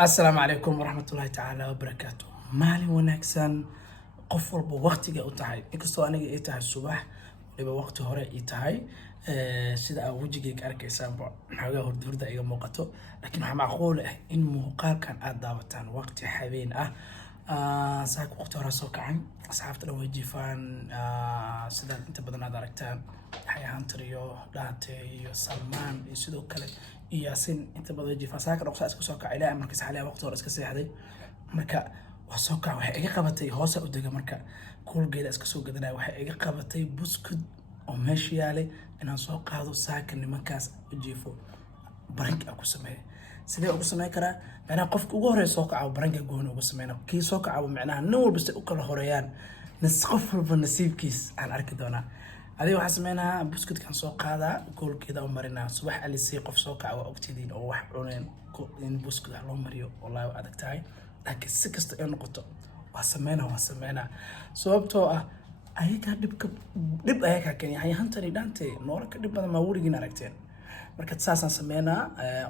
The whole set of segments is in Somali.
السلام عليكم ورحمة الله تعالى وبركاته. مالي وناكسن qof walba waqtiga u tahay inkastoo aniga ay tahay subax waliba waqti hore ay tahay sida aad wejigayga arkaysaanba maxoogaa hurdurda iga muuqato laakiin waxaa macquul ah in muuqaalkan aad daawataan waqti habeen ah saaka waqti hore soo kacay asxaabta dhan way jiifaan sida inta badan aad aragtaan xayaantar iyo dhaate iyo salmaan iyo sidoo kale iyo yaasin inta badan jiifaan saaka dhaqso iska soo kacay ilaa markiis xalay waqti hore iska seexday marka waxaa ka waxay iga qabatay hoos u dega marka kulgeeda iska soo gadanay waxay iga qabatay buskud oo meesha yaalay inaan soo qaado saaka nimankaas u jiifo baranka ku sameeyo sidee ugu sameyn karaa macnaha qofka ugu horeeya soo kaco baranka gooni ugu sameeyna kii soo kaco macnaha nin walba si u kala horeeyaan qof walba nasiibkiis aan arki doonaa adiga waxaan sameynaa buskudkan soo qaadaa goolkeeda u marinaa subax alisii qof soo kaco ogtidiin oo wax cuneen in buskud loo mariyo wallahi waa adag tahay laakiin si kasta ay noqoto waa sameynaa sababtoo ah ayaga dhib ayaga keenay hayahantani dhaante noolo ka dhib badan ma weligiin aragteen marka saasaan sameynaa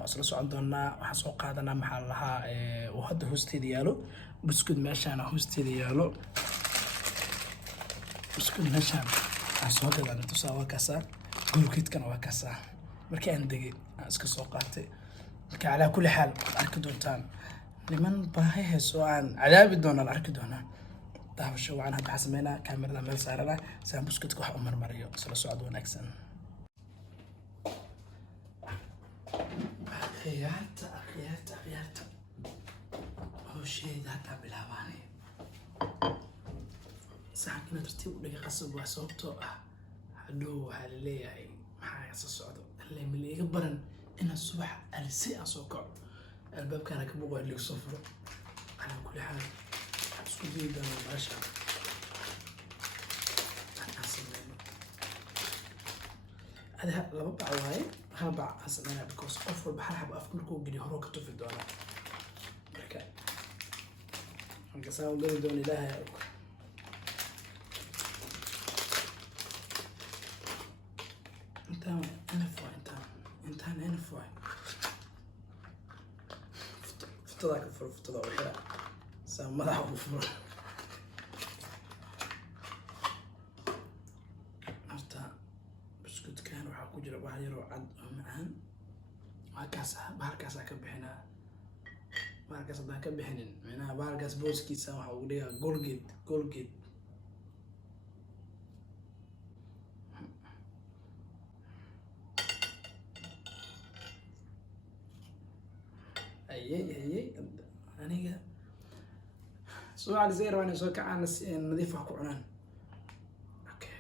isla socon doonaa waxaan soo qaadanaa maxaa lahaa uu hadda hoosteeda yaalo buskud meeshaan hoosteeda yaalo buskud meeshaan aan soo gadan tusaa waa kaasaa goolkeedkana waa kaasaa markii aan degay aan iska soo qaatay marka calaa kulli xaal arki doontaan niman baahi hayso aan cadaabi doonaan arki doonaa daawasho waxaan hadda sameynaa kaamirada meel saarana si aan buskudka wax u marmariyo isla socod wanaagsan akhyaarta hawsheeda haddaa bilaabaanay saxankina tartiib u dhiga qasab waa sababtoo ah hadhow waxaa la leeyahay maxaa isa socdo alle ma liiga baran inaan subax alisi aan soo kaco albaabkaana ka buuqo liiga soo furo calaa kulli xaal isku dayi doonaa baasha aan sameyno adi laba bac waaye hal bac aan sameynaa because qof walba hal xabo afka markuu geliyo horoo ka tufi doonaa marka saa u geli doona ilaahay og intaan enf waay فتضع كفر فتضع وحرا سامدع وفر أرتا بسكوت كان وحاكو جرى بحر وعد معان وهكاسا بحركاسا كبحنا بحركاسا دا كبحنين معناها بحركاس بوسكيسا وحاكو ليها جولجيت هي aniga su'aal zeer waan soo kacaan nadiif wax ku cunaan okay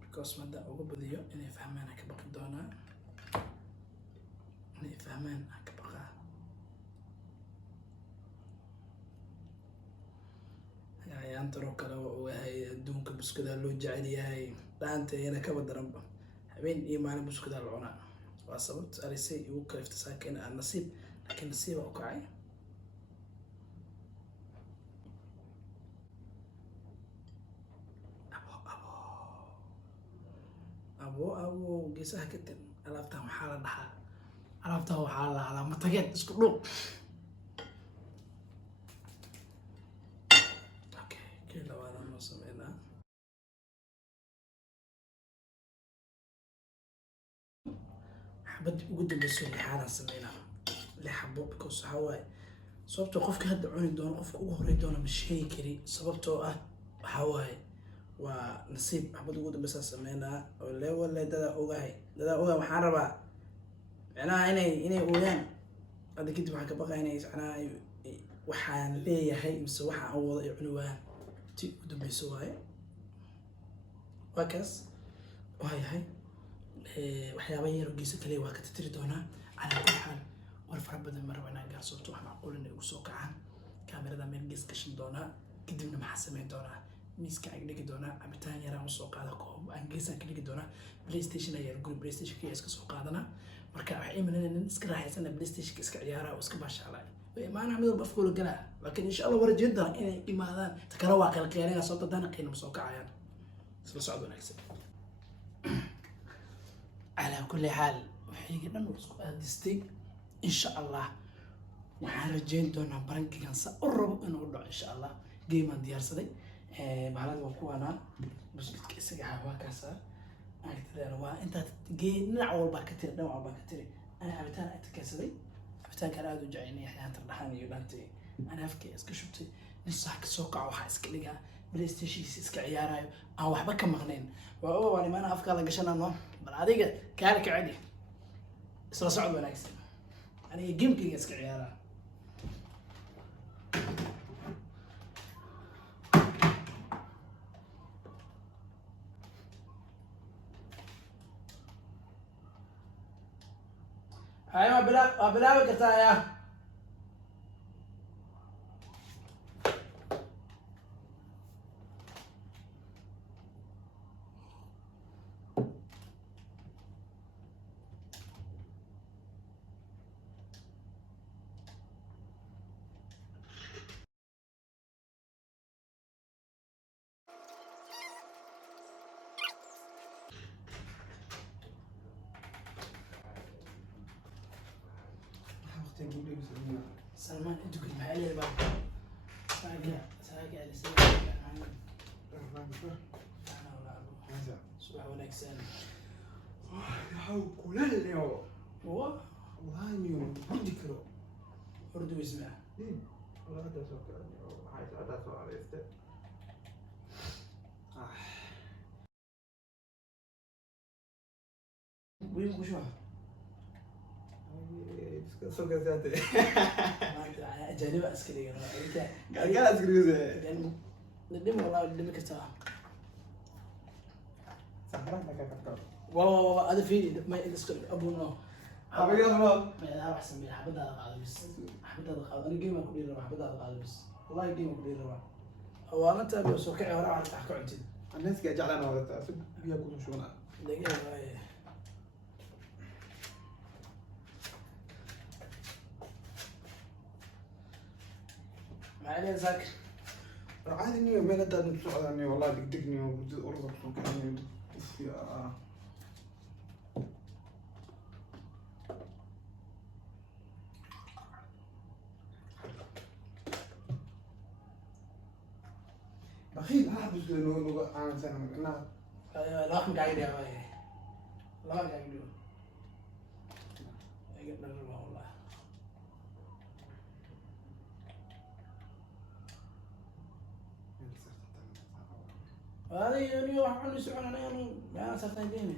because mada ugu badiyo inay fahmaan ka baqi doonaa inay fahmaan ka baqa ayaan taro kale oo ay adduunka buskada loo jecel yahay dhaanta ina ka badaranba habeen iyo maalin buskuda la cunaa waa sababta alisay ugu kaleefta saakin aan nasiib laakiin nasiib u kacay abo geesaha ka tin alaabtan waxaa la dhahaa alaabtan waxaa la dhahaa matageed isku dhuuq okay kii labaadaan noo sameynaa بدي أقول لك سؤال حالا سمينا لحبوب because هواي صوبته قفك هاد عوني دون قفك أقول دون مش شيء كري صوبته هواي ونصيب حبوب أقول بس سمينا ولا ده أوجاي محاربة أنا إني أوجان هذا كنت معك بقى أنا وحان ليه هاي مسوحة أول عنوان تي ودم يسوي وكاس وهاي waxyaaba yar oo geeso kale waa ka tirtiri doonaa calaa kulli xaal war fara badan ma rabo inaan gaarsoobto wax macquul inay ugu soo kacaan kaamirada meel gees gashan doonaa kadibna maxaa sameyn doonaa miiska aan dhigi doonaa cabitaan yaraan usoo qaada koob aan geesaan ka dhigi doonaa playstation ayaa guri playstation ka iska soo qaadanaa marka waxay imanayaan in iska raaxaysana playstation iska ciyaaraa oo iska baashaalay maana mid walba afkooda galaa laakiin insha Allah war jeedana inay imaadaan takana waa qalqeynayna soo dadana qiimo soo kacayaan isla socod wanaagsan على كل حال وحيجي لنا نسكو هادستي إن شاء الله waxaan rajayn doonaa barankigan sa u rabo inuu dhaco insha Allah game aan diyaarsaday bahalada waa kuwana buskudka isaga waa kaasa agtida waa inta game dhinac walba ka tiri dhinac walba ka tiri ana cabitaan ay takaysaday cabitaan kale aad u jecelnahay xayaan tardahan iyo dhantay ana afkay iska shubtay nisaa ka soo kaco waxa iska dhigaa PlayStation iska ciyaarayo aan waxba ka maqnayn waa niman afka la gashanano bal adiga kaala ka cadi isla socod wanaagsan aniga gamekayga iska ciyaarayo أيوة بلا كتايا سلمان انتو كنت معي بقى ساقع لساقع انا ولا ابو صباح ونكسان يحاول كل اليوم هو والله يوم ذكره اردو اسمع والله هذا سوق عايز هذا سوق عرفته وين وشو سوق ذاتي ما انت اجانب عسكري انت قال عسكري يعني ندم والله ندم كتاب سهران لك كتاب والله هذا في ما ابونا حبيبي الله ما انا احسن من حبد هذا قاعد بس حبد هذا قاعد انا جيم اكو دير حبد هذا قاعد بس والله جيم اكو دير هو انا تابع سوكع ورا على تحكي عندي الناس قاعد جعلنا هذا تاسف بياكلوا شونا دقيقه ما عليه ذاك عادي اني ما قدرت نسوق اني والله دقدقني ورزق سوقني اوف يا بخيل حابس انه انا سنه لا ما قاعد يا باي لا ما قاعد يقول يقدر والله هذا يعني واحد عنده سؤال انا يعني ما صرت يديني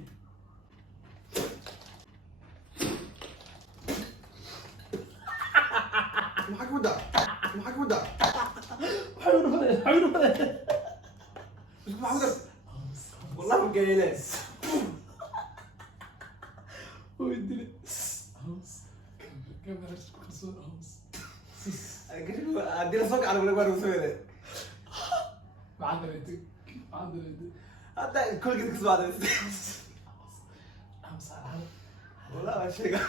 معك ودع معك ودع حلو ولا معك ودع والله مقايله هو يدري كم هرش خسر هوس قلت ادي له صوت على ولا بار وسوي ما عندنا انت ما عندنا انت هذا كل قد كسبان هوس والله شيء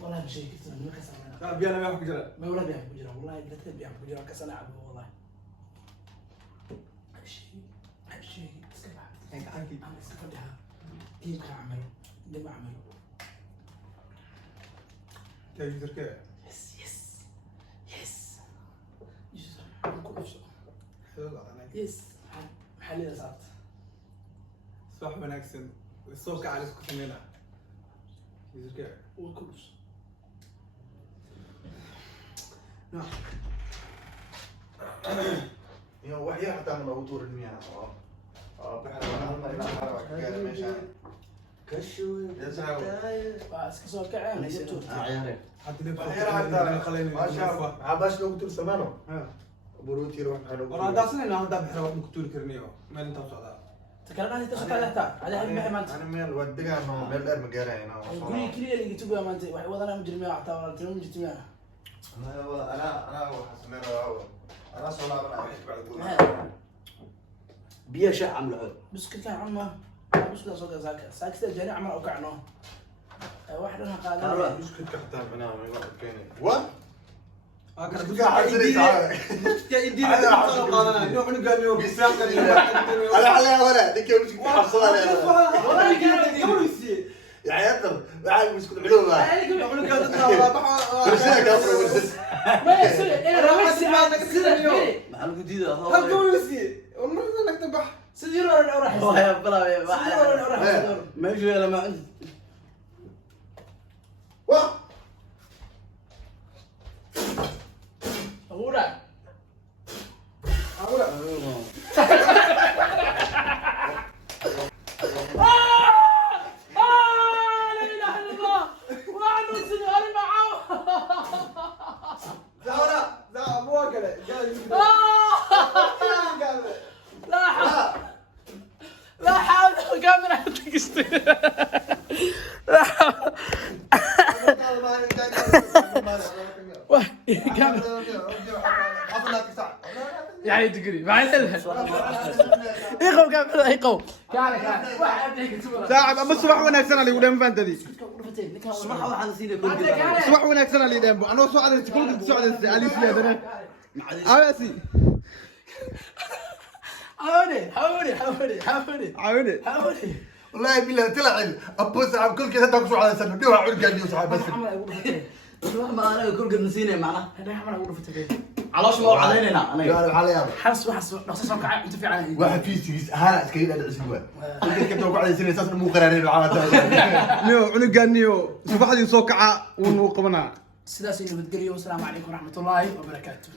والله شيء كثير ما كسرنا بيانا ما يحكي جرا ما ولا بيحكوا جرا والله قلت لك بيحكوا جرا كسر عبد والله هالشيء اسمع هيك حكي انا استفدها كيف اعمله لما اعمله كيف تركي يس يس كل شيء يس محلي صارت صح بنكسن الصوت على سكوتنا يزركي وكل شيء نعم يا وحيا حتى من أوتور المياه بحر أنا هلا حرك قال ماشي كشوا يا زعوا بس كسر كعين عيارين حتى لي حتى خليني ما شاء عباس لو قلت سمانو بروتي روح حلو ورا داسنا انا هذا بحر وقت كتور كرنيو ما انت صعدا تكلمنا انت صوت على تاع على حد ما انت انا ميل ودقا انه ميل دار مقارين كل اللي جبتوا ما انت وضعنا مجرمين حتى ولا تنم جبتوا انا وحسن انا صلاة انا احكي بعد بيا شاع عملوا بس كنت عمه بس كذا صوت زاك ساكت الجاني عمل او كعنه واحد انا قال مش كنت حتى انا كاني و كنت بقى عزري تعال يا ايدي انا نوع قال يوم بيساق انا عليها ولا ديك مش حصل والله كان قبل يصير يا عيال عايز مسكون علومه عقولك يا تطلع والله بحر ورسلك افرو ورسلك ما يصير ايه روح معلومة جديدة هل كويسي والله انك تبح سجل ولا راح هو يا بلا سجل ولا راح ما يجي لما عندي واه غورة اقول لا اله الا الله وعنده سجل معه لا مو اكله جاي لا حول لا حول كاميرا تكستي لا حول يعني تقري ما عليه يقو كاميرا يقو كان ساعة أما الصباح وناكسنا اللي ودم فانتدي صباح واحد نسيني كل كده الصباح وناكسنا اللي دم أنا وصو على تقول كنت سعد علي سلي هذا عواسي حاولي والله بالله طلع ابو صاحب كل كذا تقصوا على سنه دوها عرق قال صاحب بس ما أنا كل كده نسيني معنا انا عمال اقول فتك علاش ما علينا أنا قال على يابا حس وحس نص ساعه انت في عين واحد في هلا كيف ادعس جوا كنت توقع على سنه اساسا مو قرارين العالم نيو عنق نيو صباح دي صوكعة ونوقبنا سلاسل بتقريو والسلام عليكم ورحمه الله وبركاته